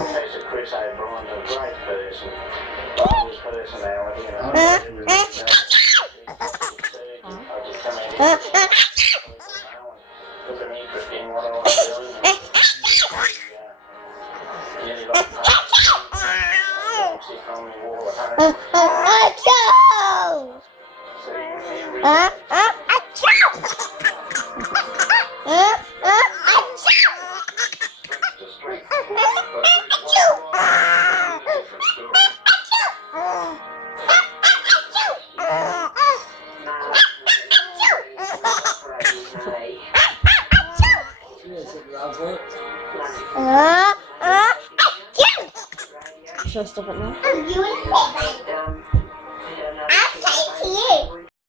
Professor Chris O'Brien, a great person, marvellous personality, and I just come out here took an interest in what I was doing. Nearly like sit on the wall at home. So you really Should I stop it now?